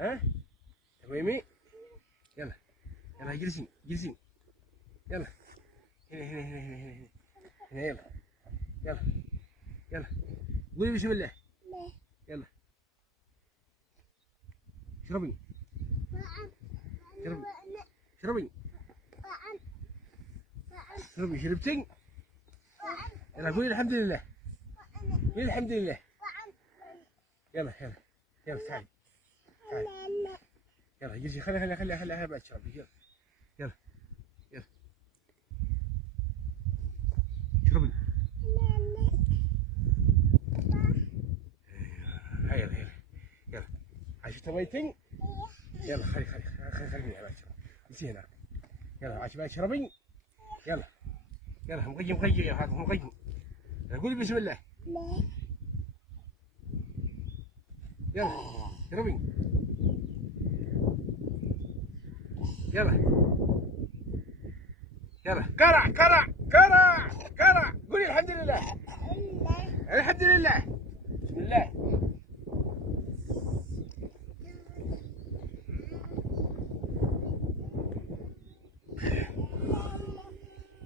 ها تميمي يلا يلا جلسين جلسين يلا هنا هنا هنا هنا هنا هنا يلا يلا يلا قولي بسم الله يلا اشربي اشربي اشربي اشربي شربتي يلا قولي الحمد لله قولي الحمد لله يلا يلا يلا تعالي تعالي يلا جلسي خليها بعد تشربي يلا يلا يلا اشربي يلا يلا يلا عايشة تبيتين يلا خليني بعد تشربي جلسي هنا يلا عايشة بعد تشربي يلا يلا مغيم يا هذا مغيم قولي بسم الله يلا اشربي يلا يلا كرع قولي الحمد لله الحمد لله بسم الله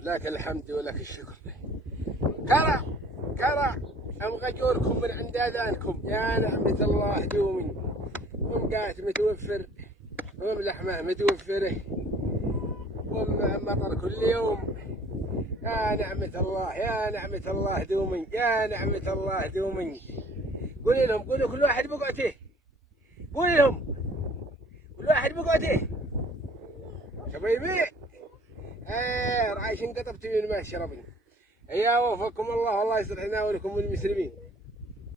لك الحمد ولك الشكر كرع أبغى أجوركم من عند آذانكم يا نعمة الله دومي ومقات متوفر وملحمة متوفره ومطر كل يوم يا نعمة الله دومي يا نعمة الله دومي قولي لهم قولوا كل واحد بقعته قولي لهم كل واحد بقعته شبيبي رايش انقطبت من الماء شربني يا وفقكم الله والله يصلحنا ولكم المسلمين